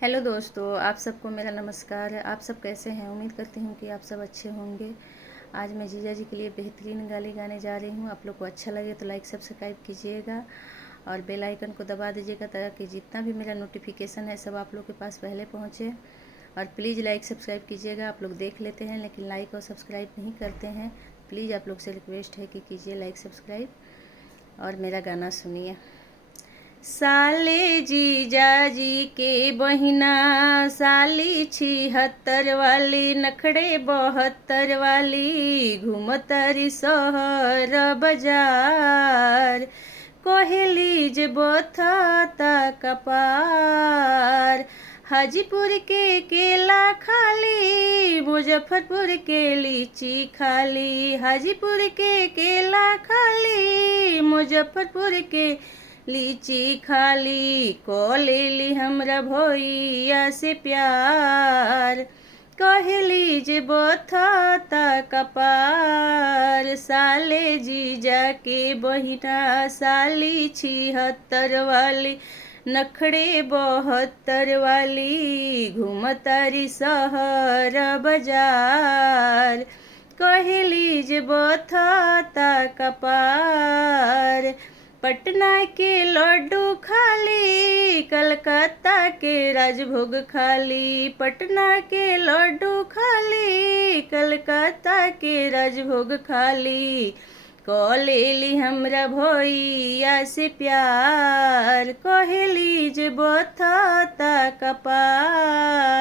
Hello दोस्तों, आप सबको मेरा नमस्कार। आप सब कैसे हैं? उम्मीद करती हूँ कि आप सब अच्छे होंगे। आज मैं जीजा जी के लिए बेहतरीन गाली गाने जा रही हूँ। आप लोग को अच्छा लगे तो लाइक सब्सक्राइब कीजिएगा और बेल आइकन को दबा दीजिएगा ताकि जितना भी मेरा नोटिफिकेशन है सब आप लोग के पास पहले पहुँचे। और प्लीज़ लाइक सब्सक्राइब कीजिएगा। आप लोग देख लेते हैं लेकिन लाइक और सब्सक्राइब नहीं करते हैं। प्लीज़ आप लोग से रिक्वेस्ट है कि कीजिए लाइक सब्सक्राइब और मेरा गाना सुनिए। साले जीजा जी के बहिना साली 76 वाली नखड़े 72 वाली घूमतारी शहर बाजार कोहेली जे बथता कपार। हाजीपुर के केला खाली मुजफ्फरपुर के लीची खाली। हाजीपुर के केला खाली मुजफ्फरपुर के लीची खाली। कोलेली हमरा भैया से प्यार कहली जे बथता कपार। साले जीजा के बहिना साली 76 वाली नखड़े 72 वाली घूमतारी शहर बाजार कहली जे बथता कपार। पटना के लड्डू खाली कलकत्ता के राजभोग खाली। पटना के लड्डू खाली कलकत्ता के राजभोग खाली। कलेली हमरा भैया से प्यार कहली जे बथता कपार।